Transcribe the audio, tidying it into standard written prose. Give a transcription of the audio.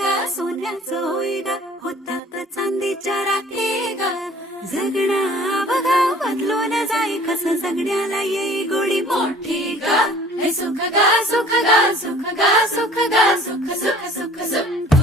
गा सोन्याचं होई गा होतात चांदीच्या रात्री गा जगणं बघा बदलून जाई कसं जगण्याला येई गोडी मोठी गा हे सुख गा सुख गा सुख गा सुख गा सुख सुख सुख सुख